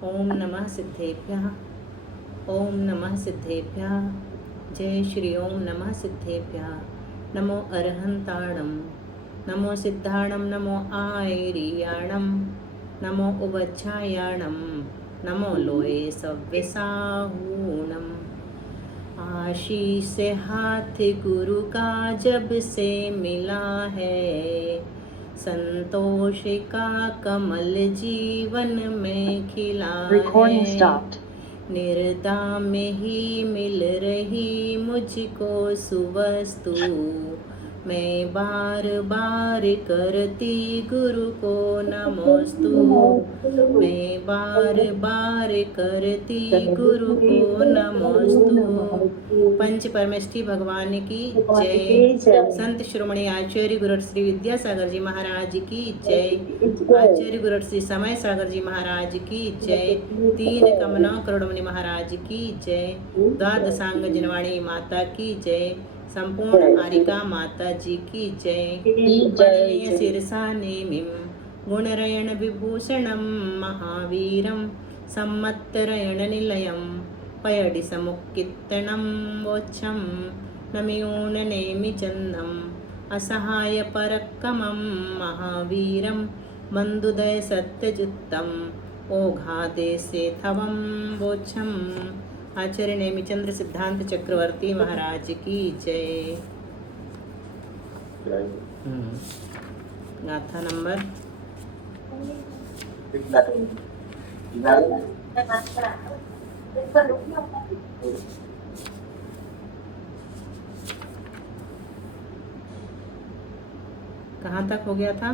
ओम नमः सिद्धेभ्यः। ओम नमः सिद्धेभ्यः। जय श्री ओम नमः सिद्धेभ्यः। नमो अरहंताणं, नमो सिद्धाणं, नमो आयरियाणं, नमो उवच्छायाणं, नमो लोये सव्यसाहूणम्। आशीष से हाथ गुरु का जब से मिला है, संतोष का कमल जीवन में खिला है। निर्दा में ही मिल रही मुझको सुवस्तु, मैं बार बार करती गुरु को नमोस्तु। मैं बार बार करती गुरु को नमोस्तु। पंच परमेष्ठी भगवान की जय। संत श्रोमणी आचार्य गुरु श्री विद्यासागर जी महाराज की जय। आचार्य गुरु श्री समय सागर जी महाराज की जय। तीन कमनों करोड़मणि महाराज की जय। द्वादशांग जनवाणी माता की जय। संपूर्ण आरिका माता जी की जय। शिरसा नेमिं गुणरयण विभूषणं महावीरं सम्मत्तरयण निलयं पयडि समुक्कित्तनं वोच्छं नमियून नेमि चन्दम् असहाय परक्कमं महावीरं बन्धुदय सत्यजुत्तम् ओघादे सेथवं वोच्छम्। आचार्य नेमिचंद्र सिद्धांत चक्रवर्ती महाराज की जय। गाथा नंबर कहाँ तक हो गया था?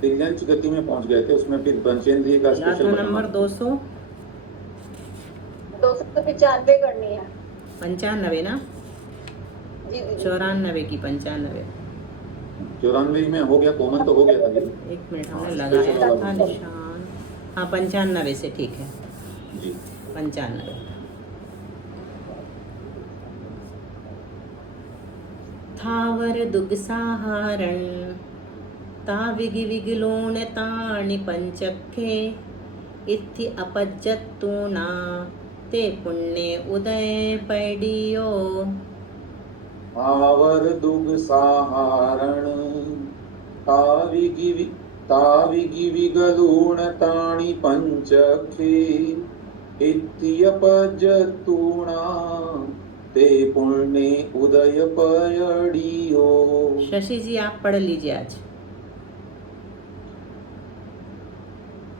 दिव्यांश गति में पहुंच गए थे, उसमें फिर पंचेंद्रिय का गाथा नंबर 295 करनी है। 95 ना? जी 94 की 95। 94 में हो गया, कॉमन तो हो गया था। एक मिनट हमने लगाया था निशान। हाँ 95 से ठीक है जी। 95। थावर दुग्साहारण ताविगि विगिलोण ताणि पंचखे इत्थि अपज्जत्तूना ते पुण्ये उदय पैडियो। आवर दुग साहारण ताविगि विगलूण ताणि पंचखे इत्यपजतूणा ते पुण्ये उदय पयडियो। शशि जी आप पढ़ लीजिए आज।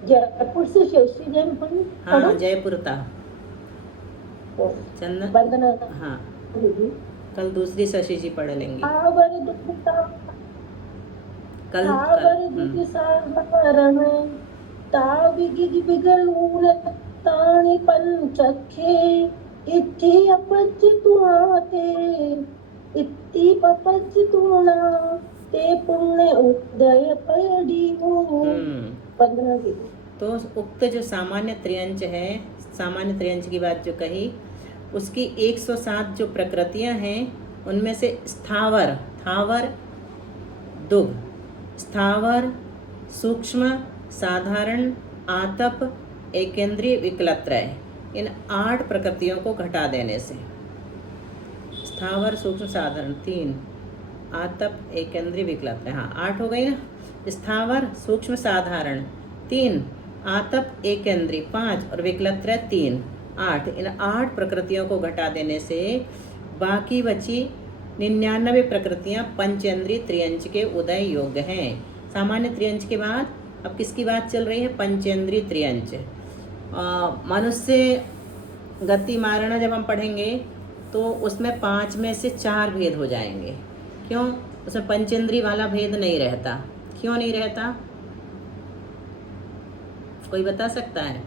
जयपुर से शशि जैन पढ़ी। हाँ जयपुर था चंदन। वंदना। हाँ कल दूसरी शशि जी पढ़ लेंगे। कल तानि पंचखे इत्थि अपज्जतूना ते पुण्य उदय पैडियो। तो उक्त जो सामान्य त्रियंच है, सामान्य त्रियंच की बात जो कही, उसकी 107 जो प्रकृतियां हैं उनमें से स्थावर, थावर, दुग, स्थावर, सूक्ष्म, साधारण, आतप, एकेंद्रीय, विकलत्रय, इन 8 प्रकृतियों को घटा देने से स्थावर, सूक्ष्म, साधारण 3, आतप, एकेंद्रीय, विकलत्रय, हाँ 8 हो गई ना। स्थावर, सूक्ष्म, साधारण 3, आतप, एकेंद्रीय 5 और विकलत्रय 3, 8, इन 8 प्रकृतियों को घटा देने से बाकी बची 99 प्रकृतियां पंचेंद्रीय त्रियंच के उदय योग्य हैं। सामान्य त्रियंच के बाद अब किसकी बात चल रही है? पंचेंद्रीय त्रियंच। मनुष्य गति मारणा जब हम पढ़ेंगे तो उसमें 5 में से 4 भेद हो जाएंगे। क्यों? उसमें पंचेंद्रीय वाला भेद नहीं रहता। क्यों नहीं रहता? कोई बता सकता है?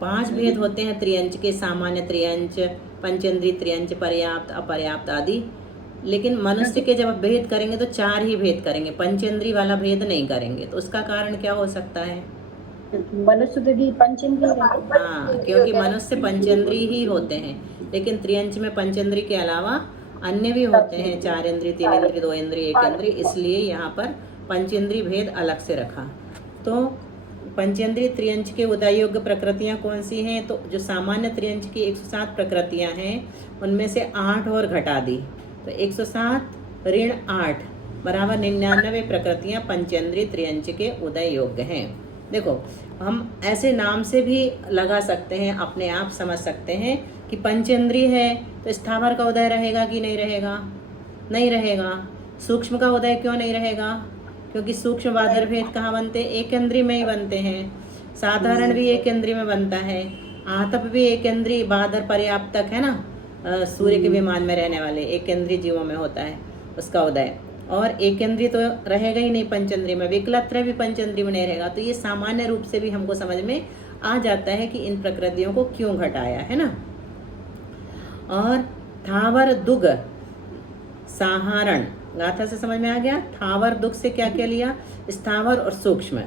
5 भेद होते हैं त्रियंच के, सामान्य त्रियंच, पंचेंद्रीय त्रियंच, पर्याप्त, अपर्याप्त आदि। लेकिन मनुष्य के जब भेद करेंगे तो 4 ही भेद करेंगे, पंचेंद्रीय वाला भेद नहीं करेंगे। तो उसका कारण क्या हो सकता है? मनुष्य तो भी पंचेंद्रिय। हाँ क्योंकि मनुष्य पंचेंद्रीय ही होते हैं, लेकिन त्रियंच में पंचेंद्रीय के अलावा अन्य भी होते हैं, 4 इंद्रिय, 3 इंद्रिय, 2 इंद्रिय, 1 इंद्रिय, इसलिए यहाँ पर पंचेंद्रीय भेद अलग से रखा। तो पंचेंद्रीय त्रियंच के उदय योग्य प्रकृतियां कौन सी हैं? तो जो सामान्य त्रियंच की 107 प्रकृतियां हैं उनमें से 8 और घटा दी, तो 107 ऋण 8 बराबर 99 प्रकृतियां पंचेंद्रीय त्रियंच के उदय योग्य हैं। देखो हम ऐसे नाम से भी लगा सकते हैं, अपने आप समझ सकते हैं कि पंचेंद्रीय है तो स्थावर का उदय रहेगा कि नहीं रहेगा? नहीं रहेगा। सूक्ष्म का उदय क्यों नहीं रहेगा? क्योंकि सूक्ष्म बादर भेद कहाँ बनते हैं? एक इंद्रिय में ही बनते हैं। साधारण भी एक इंद्रिय में बनता है, आतप भी एक इंद्रिय, बादर पर्याप्तक है ना, सूर्य के विमान में रहने वाले एक इंद्रिय जीवों में होता है उसका उदय। और एक इंद्रिय तो रहेगा ही नहीं पंचेंद्रिय में, विकलत्र भी पंचेंद्रिय में नहीं रहेगा। तो ये सामान्य रूप से भी हमको समझ में आ जाता है कि इन प्रकृतियों को क्यों घटाया है ना। और थावर दुग साहारण गाथा से समझ में आ गया। थावर दुख से क्या क्या लिया? स्थावर और सूक्ष्म,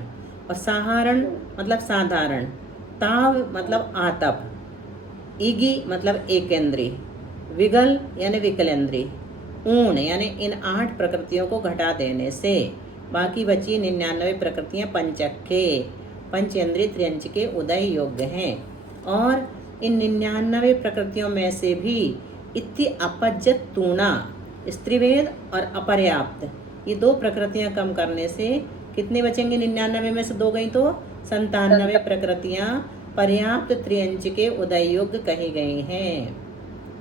और साहारण मतलब साधारण, ताव मतलब आतप, इगी मतलब एकेंद्री, विगल यानी विकलेंद्री, ऊण यानी इन 8 प्रकृतियों को घटा देने से बाकी बची 99 प्रकृतियां पंचक्के पंचेंद्रिय त्रियंच के उदय योग्य हैं। और इन 99 प्रकृतियों में से भी इति अपज्जत तूणा स्त्रीवेद और अपर्याप्त, ये 2 प्रकृतियां कम करने से कितने बचेंगे? 99 में से 2 गई तो 97 प्रकृतियां पर्याप्त त्रियंच के उदय योग्य कही गई हैं।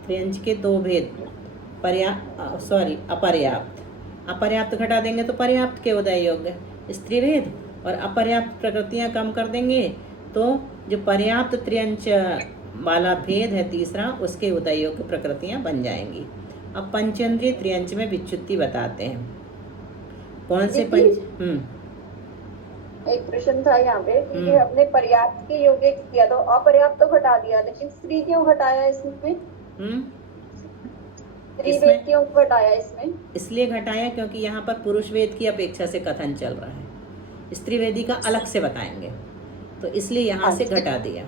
त्रियंच के 2 भेद, अपर्याप्त घटा देंगे तो पर्याप्त के उदय योग्य स्त्रीवेद, और अपर्याप्त प्रकृतियां कम कर देंगे तो जो पर्याप्त त्रियंच वाला भेद है तीसरा, उसके उदय योग्य प्रकृतियां बन जाएंगी। अब पंचेंद्रिय त्रियंच में विच्युति बताते हैं। कौन से एक प्रश्न था यहाँ पे कि हमने पर्याप्त के योग्य किया तो अपर्याप्त तो घटा दिया, लेकिन स्त्री क्यों घटाया इसमें? स्त्री वेद क्यों घटाया इसमें? इसलिए घटाया क्योंकि यहाँ पर पुरुष वेद की अपेक्षा से कथन चल रहा है, स्त्री वेदी का अलग से बताएंगे, तो इसलिए यहाँ से घटा दिया।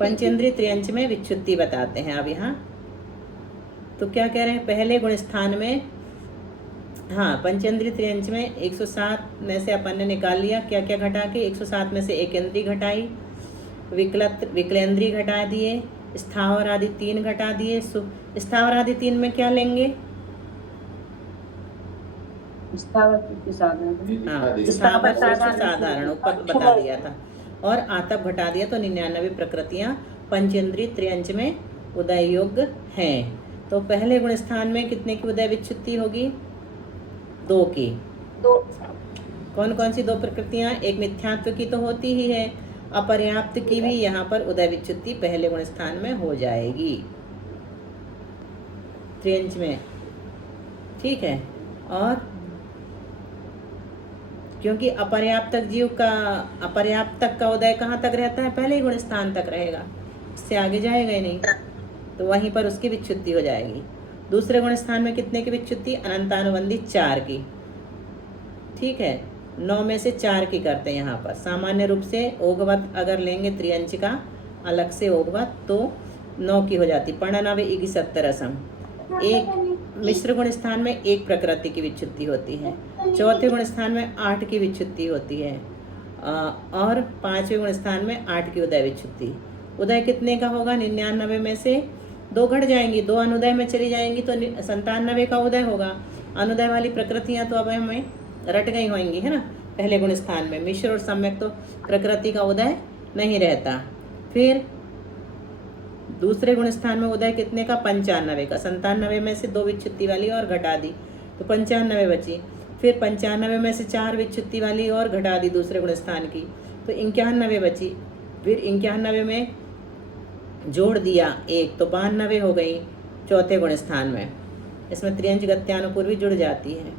पंचेंद्रिय त्रियंच में विच्युति बताते हैं। अब यहाँ तो क्या कह रहे हैं? पहले गुण स्थान में, हाँ, पंचेंद्रिय त्रियंच में 107 में से अपन ने निकाल लिया क्या क्या घटा के। 107 में से एक इंद्रिय घटाई, विकलेंद्रिय घटा दिए, स्थावर आदि 3 घटा दिए। स्थावर आदि 3 में क्या लेंगे? स्थावर साधारण ऊपर बता दिया था, और आतप घटा दिया, तो 99 प्रकृतियां पंचेंद्रिय त्रियंच में उदय योग्य हैं। तो पहले गुण स्थान में कितने की उदय विच्युति होगी? 2 की। 2। कौन कौन सी 2 प्रकृतियां? एक मिथ्यात्व की तो होती ही है, अपर्याप्त की भी यहाँ पर उदय विच्युति पहले गुण स्थान में हो जाएगी त्रियंच में, ठीक है। और क्योंकि अपर्याप्तक जीव का, अपर्याप्तक का उदय कहाँ तक रहता है? पहले ही गुण स्थान तक रहेगा, इससे आगे जाएगा ही नहीं, तो वहीं पर उसकी विच्युति हो जाएगी। दूसरे गुण स्थान में कितने की विच्युति? अनंतानुबंधी 4 की, ठीक है। 9 में से 4 की करते हैं यहाँ पर। सामान्य रूप से ओघवत अगर लेंगे त्रियंच का अलग से ओघवत तो 9 की हो जाती। पर्णनावे इगी 70 असम। एक मिश्र गुण स्थान में 1 प्रकृति की विच्युति होती है। चौथे गुण स्थान में 8 की विच्युति होती है, और 5वें गुण स्थान में 8 की उदय विच्युति। उदय कितने का होगा? 99 में से 2 घट जाएंगी, 2 अनुदय में चली जाएंगी तो 97 का उदय होगा। अनुदय वाली प्रकृतियां तो अब हमें रट गई होंगी, है ना। पहले गुण स्थान में मिश्र और सम्यक तो प्रकृति का उदय नहीं रहता। फिर दूसरे गुण स्थान में उदय कितने का? 95 का। 97 में से 2 विच्युति वाली और घटा दी तो 95 बची। फिर 95 में से 4 विच्युति वाली और घटा दी दूसरे गुण स्थान की तो 91 बची। फिर 91 में जोड़ दिया 1 तो 92 हो गई चौथे गुण स्थान में। इसमें त्रियंच गत्यानुपूर्वी जुड़ जाती है,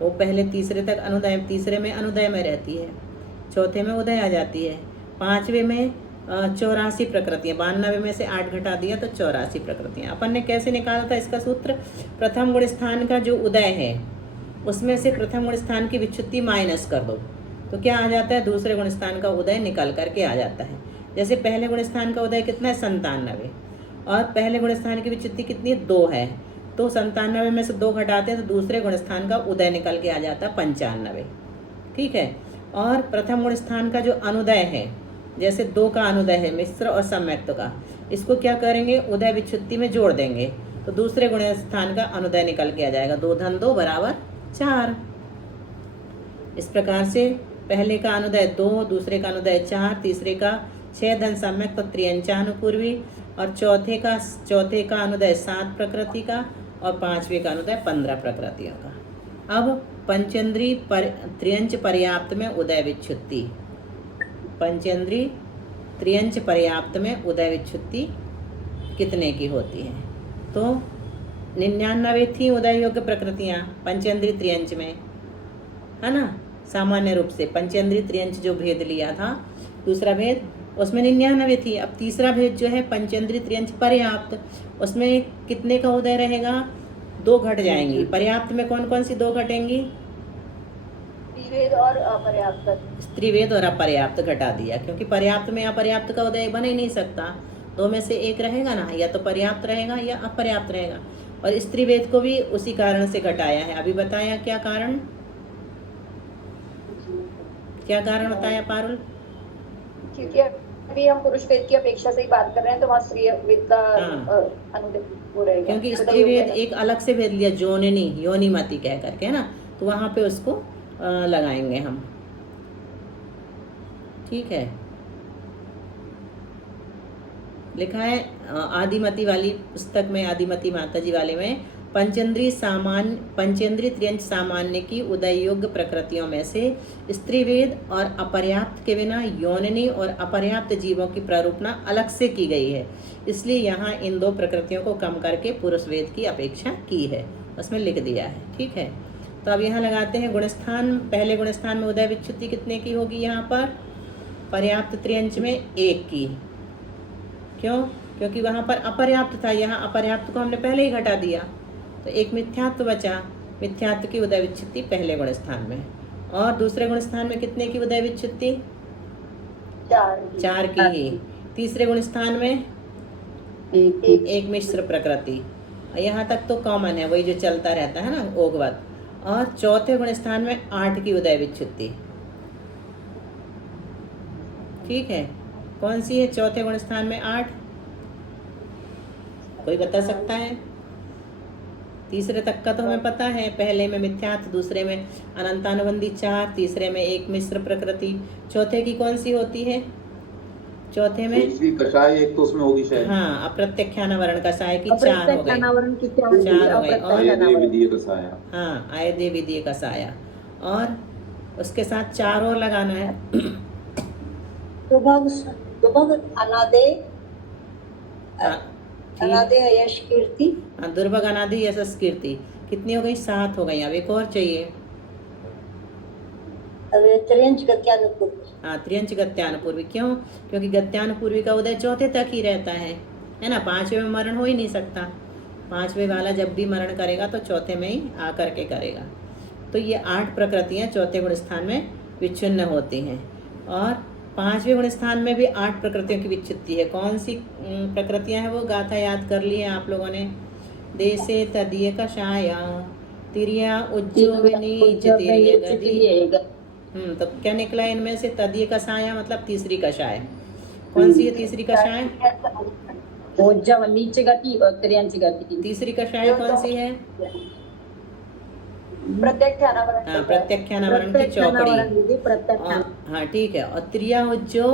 वो पहले तीसरे तक अनुदय, तीसरे में अनुदय में रहती है, चौथे में उदय आ जाती है। 5वें में 84 प्रकृतियाँ, 92 में से 8 घटा दिया तो 84 प्रकृतियाँ। अपन ने कैसे निकाला था इसका सूत्र? प्रथम गुण स्थान का जो उदय है उसमें से प्रथम गुण स्थान की विच्युति माइनस कर दो तो क्या आ जाता है? दूसरे गुण स्थान का उदय निकल करके आ जाता है। जैसे पहले गुण स्थान का उदय कितना है? 97, और पहले गुण स्थान की विच्युति कितनी? 2 है, तो 97 में से 2 घटाते हैं तो दूसरे गुण स्थान का उदय निकल के आ जाता है 95, ठीक है। और प्रथम गुण स्थान का जो अनुदय है, जैसे 2 का अनुदय है मिश्र और सम्यक्त का, इसको क्या करेंगे, उदय विच्छुत्ति में जोड़ देंगे तो दूसरे गुण स्थान का अनुदय निकल के आ जाएगा। 2 धन 2 बराबर 4। इस प्रकार से पहले का अनुदय 2, दूसरे का अनुदय 4, तीसरे का 6 धन सम्यक्त तो त्रियंचानुपूर्वी, और चौथे का अनुदय 7 प्रकृति का, और 5वें का अनुदय 15 प्रकृतियों का। अब पंचेंद्री त्रियंच पर्याप्त में उदय विच्छुत्ति, पंचेंद्री त्रियंच पर्याप्त में उदय विच्छुत्ति कितने की होती है? तो 99 थी उदय योग्य प्रकृतियाँ पंचेंद्री त्रियंच में, है ना। सामान्य रूप से पंचेंद्री त्रियंच जो भेद लिया था, दूसरा भेद, उसमें 99 थी। अब तीसरा भेद जो है पंचेंद्री त्रियंच पर्याप्त, उसमें कितने का उदय रहेगा? 2 घट जाएंगी। पर्याप्त में कौन कौन सी 2 घटेंगी? त्रिवेद और अपर्याप्त। त्रिवेद और अपर्याप्त घटा दिया, क्योंकि पर्याप्त में अपर्याप्त का उदय बन ही नहीं सकता। 2 में से एक रहेगा ना, या तो पर्याप्त रहेगा या अपर्याप्त रहेगा। और इस त्रिवेद को भी उसी कारण से घटाया है। अभी बताया क्या कारण, क्या कारण बताया पारुल? क्योंकि अभी हम पुरुष वेद की अपेक्षा से ही बात कर रहे हैं, तो वहाँ स्त्री वेद का अनुदय हो रहेगा। क्योंकि स्त्री वेद एक अलग से भेद लिया, जोनिनी योनिमति कह करके, है ना, तो वहां पे उसको लगाएंगे हम। ठीक है, लिखा है आदिमती वाली पुस्तक में, आदिमती माताजी वाले में, पंचेंद्री त्रियंच सामान्य की उदय योग्य प्रकृतियों में से स्त्रीवेद और अपर्याप्त के बिना योनिनी और अपर्याप्त जीवों की प्रारूपणा अलग से की गई है। इसलिए यहाँ इन 2 प्रकृतियों को कम करके पुरुष वेद की अपेक्षा की है, उसमें लिख दिया है। ठीक है, तो अब यहाँ लगाते हैं गुणस्थान। पहले गुणस्थान में उदय विच्छुत्ति कितने की होगी? यहाँ पर पर्याप्त त्रियंच में 1 की। क्यों? क्योंकि वहाँ पर अपर्याप्त था, यहाँ अपर्याप्त को हमने पहले ही घटा दिया, तो एक मिथ्यात्व बचा। मिथ्यात्व की उदय विच्छुत्ति पहले गुण स्थान में। और दूसरे गुण स्थान में कितने की उदय विच्छुत्ति? 4 की ही। तीसरे गुण स्थान में एक मिश्र प्रकृति। यहाँ तक तो कॉमन है, वही जो चलता रहता है ना, ओगवत। और चौथे गुण स्थान में 8 की उदय विच्छुत्ति। ठीक है, कौन सी है चौथे गुण स्थान में 8? कोई बता सकता है? तीसरे तक का तो हमें पता है, पहले में मिथ्यात्व, दूसरे में अनंतानुबंधी 4, तीसरे में एक मिश्र प्रकृति। चौथे की कौन सी होती है? चौथे में कषाय एक तो उसमें होगी शायद। हाँ, अप्रत्यख्यानावरण कषाय की 4 हो गई। 4 हो गई। हाँ, आयदे विधीय कषाया। और उसके साथ 4 और लगाना है। अनादे यश कीर्ति। दुर्भग अनादि यशस कीर्ति कितनी हो गई? 7 हो गई। अब एक और चाहिए। त्रियंच गत्यानुपूर्वी। हाँ, त्रियंच गत्यानुपूर्वी। क्यों? क्योंकि गत्यानुपूर्वी का उदय चौथे तक ही रहता है ना। 5वें में मरण हो ही नहीं सकता। 5वें वाला जब भी मरण करेगा तो चौथे में ही आकर के करेगा। तो ये 8 प्रकृतियाँ चौथे गुण स्थान में विच्छिन्न होती हैं। और 5वें गुण स्थान में भी 8 प्रकृतियों की विच्छित्ति है। कौन सी प्रकृतियां हैं? वो गाथा याद कर ली है आप लोगों ने। देशे तदीय कषाया तिरिया उज्जोविनीच तिरिय गति। तो क्या निकला इनमें से? तदीय कषाया मतलब तीसरी कषाय। कौन सी है तीसरी कषाय? नीच गति और त्रियंच गति। तीसरी कषाय कौन सी है? प्रत्यक्षानावरण। हाँ, प्रत्यक्षानावरण की चौकड़ी। हाँ, ठीक है। और त्रिया उज्जो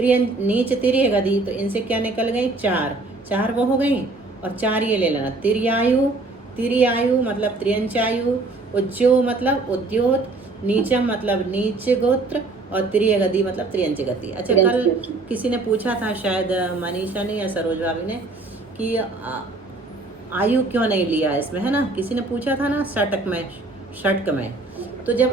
नीच तिरिय गति, तो इनसे क्या निकल गई? 4 वो हो गई। और 4 ये ले लेना। तिरियायु मतलब त्रियंचायु, उज्जो मतलब उद्योत, नीचम मतलब नीच गोत्र, और त्रिय गति मतलब त्रियंच गति। अच्छा, कल किसी ने पूछा था, शायद मनीषा ने या सरोज भाभी ने, कि आयु क्यों नहीं लिया इसमें, है ना। किसी ने पूछा था ना, षटक में। तो जब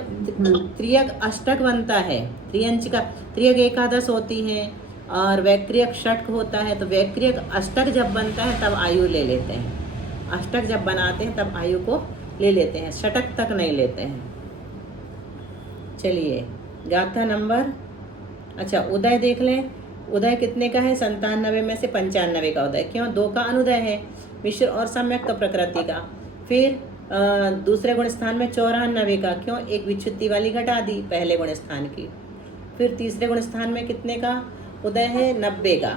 त्रियक अष्टक बनता है, त्रियंच का त्रियक एकादश होती है और वैक्रियक षटक होता है, तो वैक्रियक अष्टक जब बनता है तब आयु ले लेते हैं। अष्टक जब बनाते हैं तब आयु को ले लेते हैं, षटक तक नहीं लेते हैं। चलिए, गाथा नंबर, अच्छा उदय देख लें। उदय कितने का है? 97 में से 95 का उदय। क्यों? 2 का अनुदय है, मिश्र और सम्यक्त प्रकृति का। फिर दूसरे गुण स्थान में 94 का, क्यों? एक विच्छुत्ति वाली घटा दी पहले गुण स्थान की। फिर तीसरे गुण स्थान में कितने का उदय है? 90 का।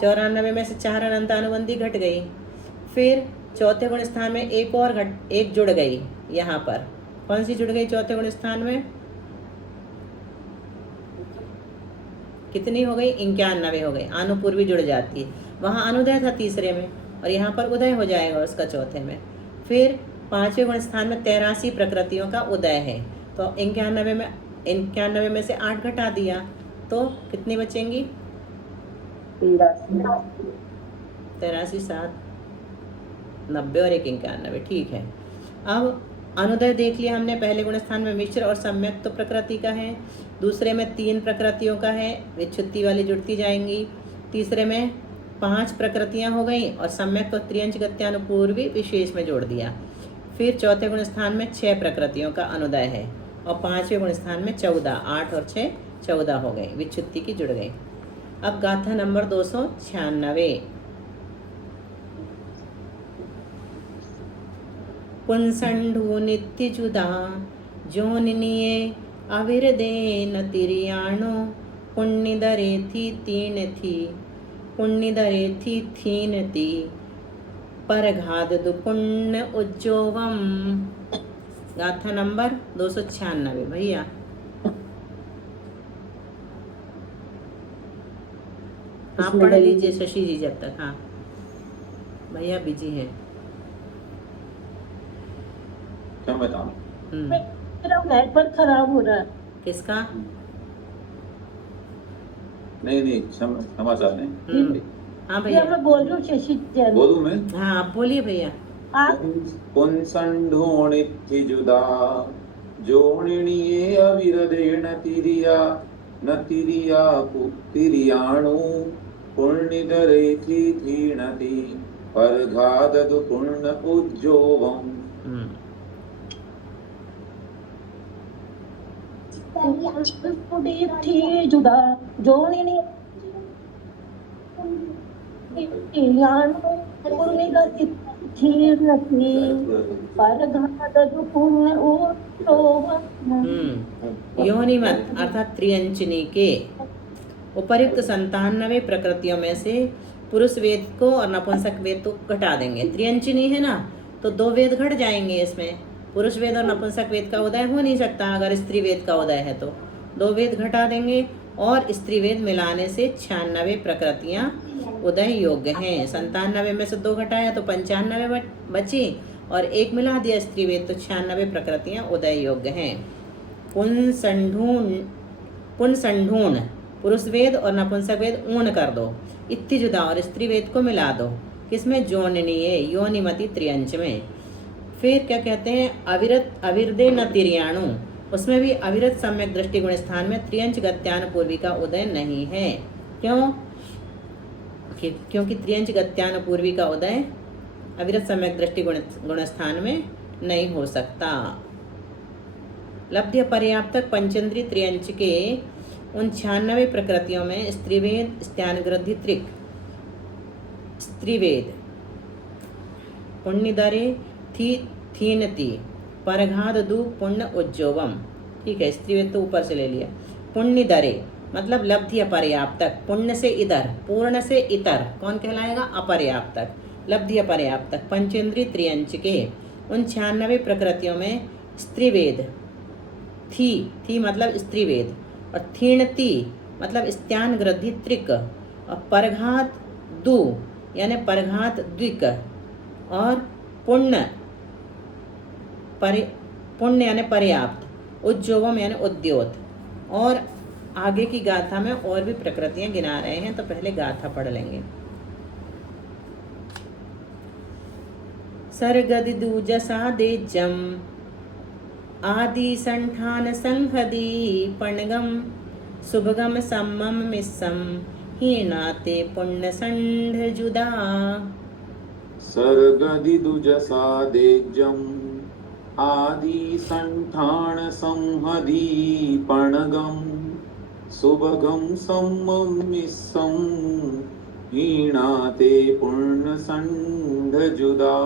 94 में से 4 अनंत अनुबंधी घट गई। फिर चौथे गुण स्थान में एक जुड़ गई। यहाँ पर कौन सी जुड़ गई चौथे गुण स्थान में? कितनी हो गई? 91 हो गई। अनुपूर्वी जुड़ जाती है, वहाँ अनुदय था तीसरे में, और यहाँ पर उदय हो जाएगा उसका चौथे में। फिर पांचवें गुण स्थान में 83 प्रकृतियों का उदय है, तो 91 में से 8 घटा दिया, तो कितनी बचेंगी? 83, 7, 90 और 1 91। ठीक है। अब अनुदय देख लिया हमने। पहले गुण स्थान में मिश्र और सम्यक तो प्रकृति का है, दूसरे में 3 प्रकृतियों का है, विच्छुत्ति वाली जुड़ती जाएंगी। तीसरे में 5 प्रकृतियां हो गई और सम्यक को त्रियंच गत्यानुपूर्वी विशेष में जोड़ दिया। फिर चौथे गुण स्थान में 6 प्रकृतियों का अनुदय है, और पांचवें गुण स्थान में 14, 8 और 6 14 हो गई, विच्छुत्ति की जुड़ गई। अब गाथा नंबर 296। पुंसंढु नित्य जुदा जोनिनिये अविरदेन तिरियाणो पुण्यदरे थी तीन थी पुण्यदरे थी थीन ती परघाद दुपुण्य उज्जोवम। गाथा नंबर 296 भैया। आप पढ़ लीजिए शशि जी जब तक। हाँ भैया बिजी हैं। क्या बताऊं? मेरा नेटवर्क खराब हो रहा है। किसका? नहीं समाचार नहीं। हाँ भैया मैं बोल रही हूँ शशि जैन। बोलूं मैं? हाँ आप बोलिए भैया। पुंसंढोणित्थि जुदा जोनिनिये अविरदेण तिरिया न तिरिया तिरियाणु पुण्यदरेथि थीणति परघाददु पुण्य उज्जोवम्। थी जुदा जोनिनी योनिमत अर्थात त्रियंचनी के उपर्युक्त 97 प्रकृतियों में से पुरुष वेद को और नपुंसक वेद को घटा देंगे। त्रियंचनी है ना, तो 2 वेद घट जाएंगे इसमें। पुरुष वेद और नपुंसक वेद का उदय हो नहीं सकता अगर स्त्री वेद का उदय है, तो 2 वेद घटा देंगे, और स्त्री वेद मिलाने से 96 प्रकृतियां उदय योग्य हैं। 97 में से 2 घटाया तो 95 बची, और 1 मिला दिया स्त्री वेद, तो 96 प्रकृतियां उदय योग्य हैं। पुंसंढूण पुरुष वेद और नपुंसक वेद ऊण कर दो, इत्ति जुदा और स्त्री वेद को मिला दो। किसमें? जोनिनिये योनिमति त्रियंच में। फिर क्या कहते हैं? अविरदे न तिरियाणु, उसमें भी अविरत सम्यक दृष्टि गुण स्थान में त्रियंच गत्यानुपूर्वी का उदय नहीं है। क्यों? क्योंकि त्रियंच गत्यानुपूर्वी का उदय अविरत सम्यक दृष्टि गुण स्थान में नहीं हो सकता। लब्ध्य पर्याप्तक पंचेंद्रीय त्रियंच के 96 प्रकृतियों में स्त्रीवेद स्त्यानग्रंथि त्रिक स्त्रीवेद पुण्यदरे थीनति परघाद दु पुण्य उज्जोवम। ठीक है, स्त्रीवेद तो ऊपर से ले लिया। पुण्यदरे मतलब लब्धि अपर्याप्तक, पुण्य से इधर, पूर्ण से इतर कौन कहलाएगा? अपर्याप्तक। लब्धि अपर्याप्तक पंचेंद्रीय त्रियंच के 96 प्रकृतियों में स्त्रीवेद थी मतलब स्त्रीवेद, और थीणति मतलब स्त्यान ग्रद्धि त्रिक, और परघात दु यानी परघात द्विक, और पुण्य यानी पर्याप्त, उज्जोवम यानी उद्योत। और आगे की गाथा में और भी प्रकृतियां गिना रहे हैं, तो पहले गाथा पढ़ लेंगे। सरगद दूजसा देजम आदि संठान संहदी पणगम शुभगम सम्मम मिस्सम हीनाते पुण्य संढ जुदा। सर्गदि दुजसा देजम आदि संठान संहदी पणगम सुभगम सम्मम मिस्सम हीनाते पुण्य संढ जुदा।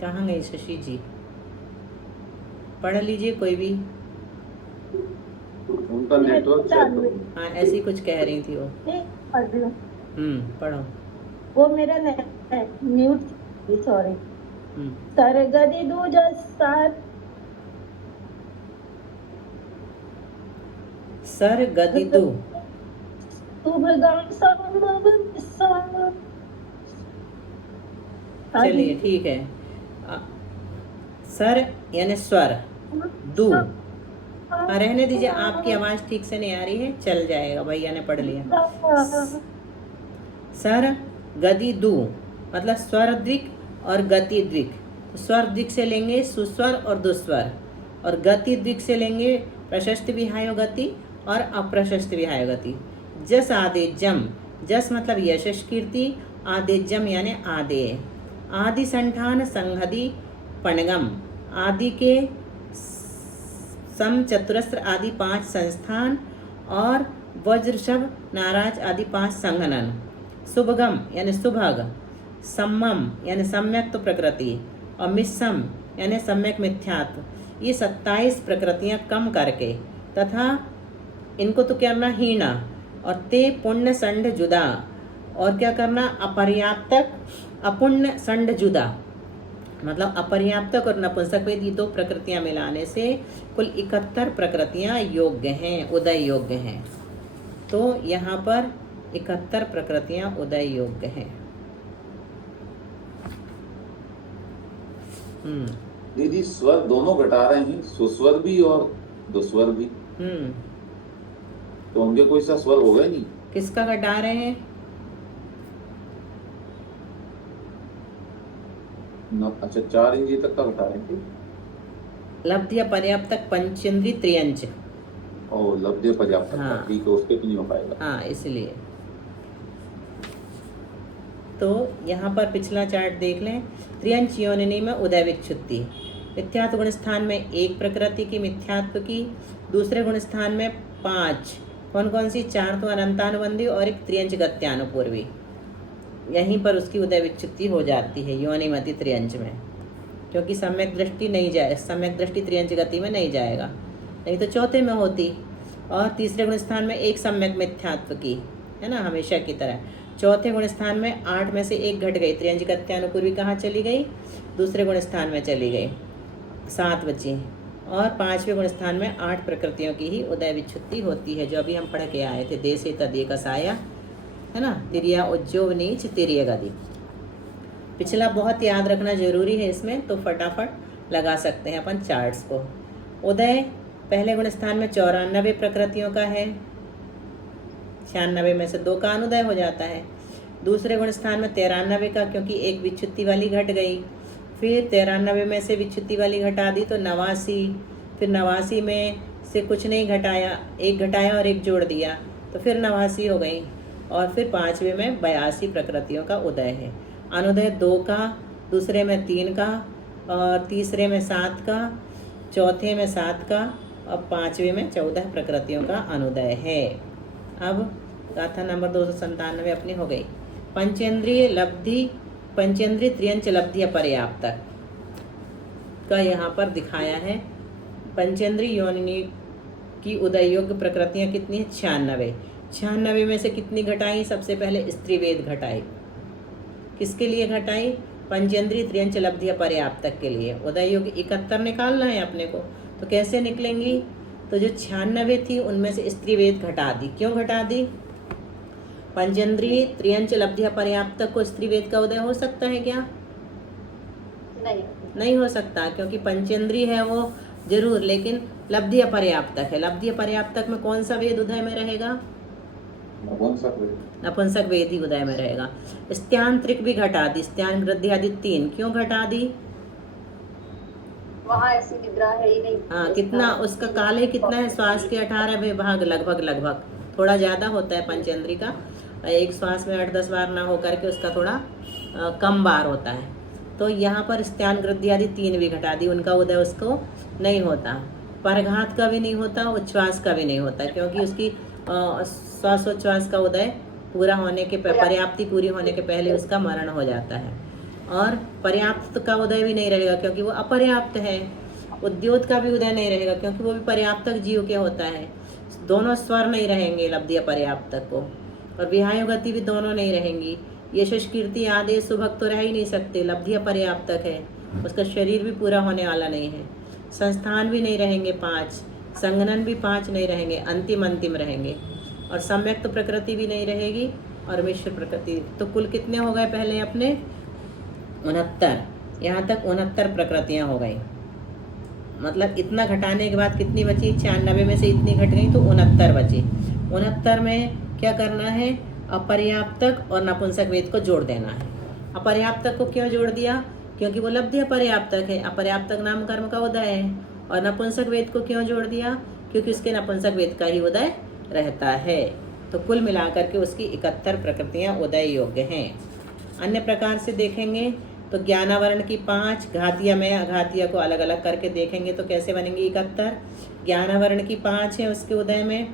कहाँ गई शशि जी? पढ़ लीजिए कोई भी। उनका नेटवर्क शायद हाँ ऐसी कुछ कह रही थी वो। नहीं, पढ़ रही हूँ। पढ़ो। वो मेरा म्यूट, सॉरी। सरगदी दूज सात सर गदि दू। शुभगम संभव संग। चलिए ठीक है। सर यानी स्वर, दू। रहने दीजिए, आपकी आवाज ठीक से नहीं आ रही है, चल जाएगा, भैया ने पढ़ लिया। सर गदि दू मतलब स्वर द्विक और गति द्विक। स्वर द्विक से लेंगे सुस्वर और दुस्वर, और गति द्विक से लेंगे प्रशस्त विहायो गति और अप्रशस्त विहायो गति। जस आदेजम, जस मतलब यशस कीर्ति, आदेजम यानी आदेय। आदि संठान संहति पणगम, आदि के सम चतुरस्र आदि 5 संस्थान और वज्रशभ नाराज आदि 5 संघनन। शुभगम यानी सुभग, सम्मम यानी सम्यक तो प्रकृति, और मिस्सम यानी सम्यक मिथ्यात्व। ये 27 प्रकृतियां कम करके तथा इनको तो करना हीना, और ते पुण्य संड जुदा, और क्या करना अपर्याप्तक अपुण्य संड जुदा, मतलब अपर्याप्तक और नपुंसक वेद, ये 2 प्रकृतियां मिलाने से कुल 71 प्रकृतियां योग्य हैं, उदय योग्य हैं। तो यहाँ पर 71 प्रकृतियां उदय योग्य हैं। दीदी स्वर दोनों घटा रहे हैं, सुस्वर भी और दुस्वर भी, तो उनके कोई सा स्वर होगा नहीं। किसका घटा रहे हैं? अच्छा 4 इंच तक का घटा रहे थे। लब्ध्य पर्याप्तक पंचेंद्री त्रियंच। ओ लब्ध्य पर्याप्त, हाँ। ठीक है, उसके भी नहीं हो पाएगा। हाँ इसलिए। तो यहाँ पर पिछला चार्ट देख लें। त्रियंच योनिनी में उदय विच्छुत्ति, मिथ्यात्व गुण स्थान में 1 प्रकृति की मिथ्यात्व की, दूसरे गुण स्थान में 5, कौन कौन सी? 4 तो अनंतानुबंधी और 1 त्रियंच गत्यानुपूर्वी। यहीं पर उसकी उदय विच्छुत्ति हो जाती है योनिमति त्रियंच में, क्योंकि सम्यक दृष्टि नहीं जाए, सम्यक दृष्टि त्रियंच गति में नहीं जाएगा, नहीं तो चौथे में होती। और तीसरे गुण स्थान में 1 सम्यक मिथ्यात्व की, है ना, हमेशा की तरह। चौथे गुण स्थान में 8 में से 1 घट गई, त्रियंच गत्यानुपूर्वी कहाँ चली गई? दूसरे गुण स्थान में चली गई, 7 बची। और 5वें गुण स्थान में 8 प्रकृतियों की ही उदय विच्छुत्ति होती है, जो अभी हम पढ़ के आए थे। देशे तदीय कसाया, है ना, तिरिया उज्जोव नीच तिरिय गति। पिछला बहुत याद रखना जरूरी है इसमें, तो फटाफट लगा सकते हैं अपन चार्ट्स को। उदय पहले गुण स्थान में 94 प्रकृतियों का है, 96 में से 2 का अनुदय हो जाता है। दूसरे गुण स्थान में 93 का, क्योंकि 1 विच्छुत्ति वाली घट गई। फिर 93 में से विच्छुत्ति वाली घटा दी तो 89, फिर 89 में से कुछ नहीं घटाया, 1 घटाया और 1 जोड़ दिया तो फिर 89 हो गई। और फिर 5वें में 82 प्रकृतियों का उदय है। अनुदय 2 का, दूसरे में 3 का, और तीसरे में 7 का, चौथे में 7 का, और 5वें में 14 प्रकृतियों का अनुदय है। अब गाथा नंबर 297 अपनी हो गई। पंचेंद्रिय लब्धि, पंचेंद्रिय त्रियंच लब्धि अपर्याप्तक का यहाँ पर दिखाया है। पंचेंद्रिय योनिनी की उदय योग्य प्रकृतियाँ कितनी है? 96। 96 में से कितनी घटाई? सबसे पहले स्त्रीवेद घटाई। किसके लिए घटाई? पंचेंद्रिय त्रियंच लब्धि अपर्याप्तक के लिए। उदय योग्य 71 निकालना है अपने को, तो कैसे निकलेंगी? तो जो 96 थी उनमें से स्त्रीवेद घटा दी। क्यों घटा दी? पंचेंद्रिय त्रियंच लब्धि अपर्याप्तक को स्त्रीवेद का उदय हो सकता है क्या? नहीं हो सकता, क्योंकि पंचेंद्रिय है वो जरूर, लेकिन लब्धि अपर्याप्तक है। लब्धि अपर्याप्तक में कौन सा वेद उदय में रहेगा? नपुंसक वेद ही उदय में रहेगा। स्त्यांत्रिक भी घटा दी, स्त्यान वृद्धि आदि 3। क्यों घटा दी? वहाँ ऐसी निद्रा है ही नहीं। हाँ, कितना उसका काल ही कितना है? श्वास के 18 विभाग लगभग, थोड़ा ज़्यादा होता है पंचेंद्रिय का। एक श्वास में 8-10 बार ना हो करके उसका थोड़ा कम बार होता है। तो यहाँ पर स्त्यान वृद्धि आदि 3 भी घटा दी, उनका उदय उसको नहीं होता। परघात का भी नहीं होता, उच्छ्वास का भी नहीं होता, क्योंकि उसकी श्वासोच्छ्वास का उदय पूरा होने के पर्याप्ति पूरी होने के पहले उसका मरण हो जाता है। और पर्याप्त का उदय भी नहीं रहेगा क्योंकि वो अपर्याप्त है। उद्योत का भी उदय नहीं रहेगा क्योंकि वो भी पर्याप्तक जीव के होता है। दोनों स्वर नहीं रहेंगे लब्धि अपर्याप्तक को, और विहाय गति भी दोनों नहीं रहेंगी। यशस कीर्ति आदेश सुभग तो रह ही नहीं सकते, लब्धि अपर्याप्तक है, उसका शरीर भी पूरा होने वाला नहीं है। संस्थान भी नहीं रहेंगे 5, संगनन भी 5 नहीं रहेंगे, अंतिम अंतिम रहेंगे। और सम्यक्त प्रकृति भी नहीं रहेगी और मिश्र प्रकृति। तो कुल कितने हो गए पहले अपने? 69। यहाँ तक 69 प्रकृतियाँ हो गई। मतलब इतना घटाने के बाद कितनी बची? 96 में से इतनी घट गई तो 69 बची। 69 में क्या करना है? अपर्याप्तक और नपुंसक वेद को जोड़ देना है। अपर्याप्तक को क्यों जोड़ दिया? क्योंकि वो लब्धि अपर्याप्तक है, अपर्याप्तक नाम कर्म का उदय है। और नपुंसक वेद को क्यों जोड़ दिया? क्योंकि उसके नपुंसक वेद का ही उदय रहता है। तो कुल मिलाकर के उसकी 71 प्रकृतियाँ उदय योग्य हैं। अन्य प्रकार से देखेंगे तो ज्ञानावरण की 5, घातिया में अघातिया को अलग अलग करके देखेंगे तो कैसे बनेंगी 71। ज्ञानावरण की 5 है उसके उदय में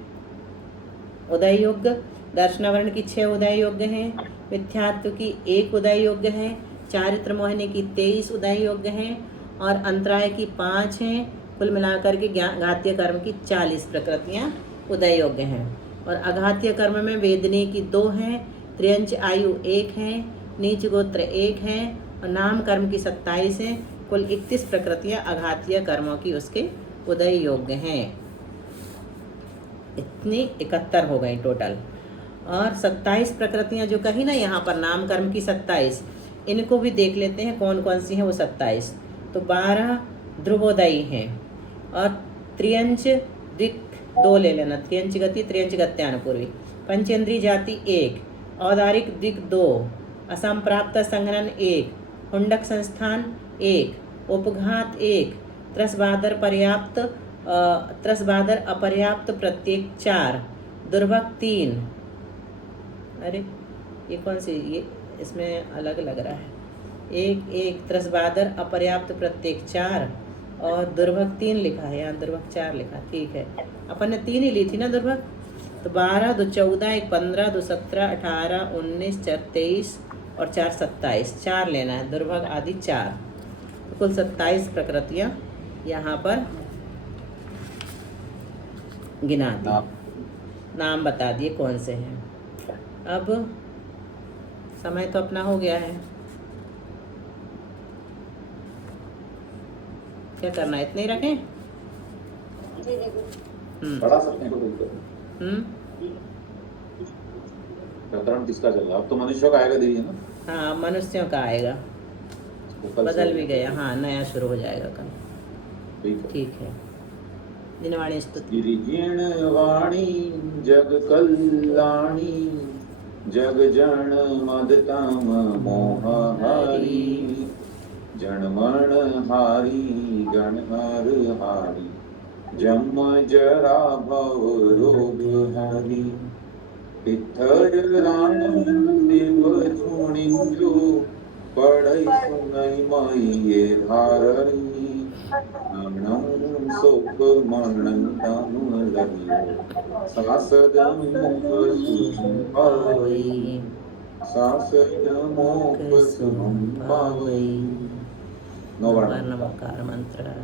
उदय योग्य, दर्शनावरण की 6 उदय योग्य हैं, मिथ्यात्व की 1 उदय योग्य है, चारित्र मोहिनी की 23 उदय योग्य हैं और अंतराय की 5 हैं। कुल मिलाकर के घातीय कर्म की 40 प्रकृतियाँ उदय योग्य हैं। और अघातीय कर्म में वेदनी की 2 हैं, त्रियंच आयु 1 है, नीच गोत्र 1 है और नाम कर्म की 27 हैं। कुल 31 प्रकृतियाँ अघातीय कर्मों की उसके उदय योग्य हैं। इतनी 71 हो गई टोटल। और 27 प्रकृतियाँ जो कही ना यहाँ पर, नाम कर्म की 27, इनको भी देख लेते हैं कौन कौन सी हैं वो 27। तो 12 ध्रुवोदयी हैं और त्रियंच दिक 2 ले लेना, त्रियंच गति त्रियंच गत्यानुपूर्वी। पंचेंद्री जाति 1, औदारिक दिक 2, असंप्राप्त संघनन 1, हुंडक संस्थान 1, उपघात 1, त्रसबादर अपर्याप्त प्रत्येक 4, दुर्भग 3। अरे ये कौन सी, ये इसमें अलग लग रहा है। 1 त्रसबादर अपर्याप्त प्रत्येक 4 और दुर्भग 3 लिखा है, यहाँ दुर्भग 4 लिखा। ठीक है, अपन ने 3 ही ली थी ना दुर्भग। तो 12, 2 14, 1 15, 2 17, 18, 19, 4 23 और 4 27, 4 लेना है, दुर्भग आदि 4। तो कुल 27 प्रकृतियाँ यहाँ पर गिना दी, नाम बता दिए कौन से हैं। अब समय तो अपना हो गया है, क्या करना है? इतने ही रखें? जी जी बढ़ा सकते हैं कोई दिक्कत नहीं। प्रकरण किसका चल रहा है? अब तो मनुष्यों का आएगा दीजिए ना। हाँ, मनुष्यों का आएगा, वो कल बदल से- भी गया। हाँ, नया शुरू हो जाएगा कल। ठीक है। ठीक है। दिनवाणी स्तुति। गिरिजिण वाणी जग कल्याणी, जग जन मदतम मोह हरी, जनमण हारी गणहर हारी, जम जरा भव रोग हरी, पिथर राम दिव झुणिंजो, पढ़ई सुनई मई ये धारई, सुख मरण तम लगियो, सासद मोह सुम पावई, सासद मोह सुम पावई। नमकार मंत्र।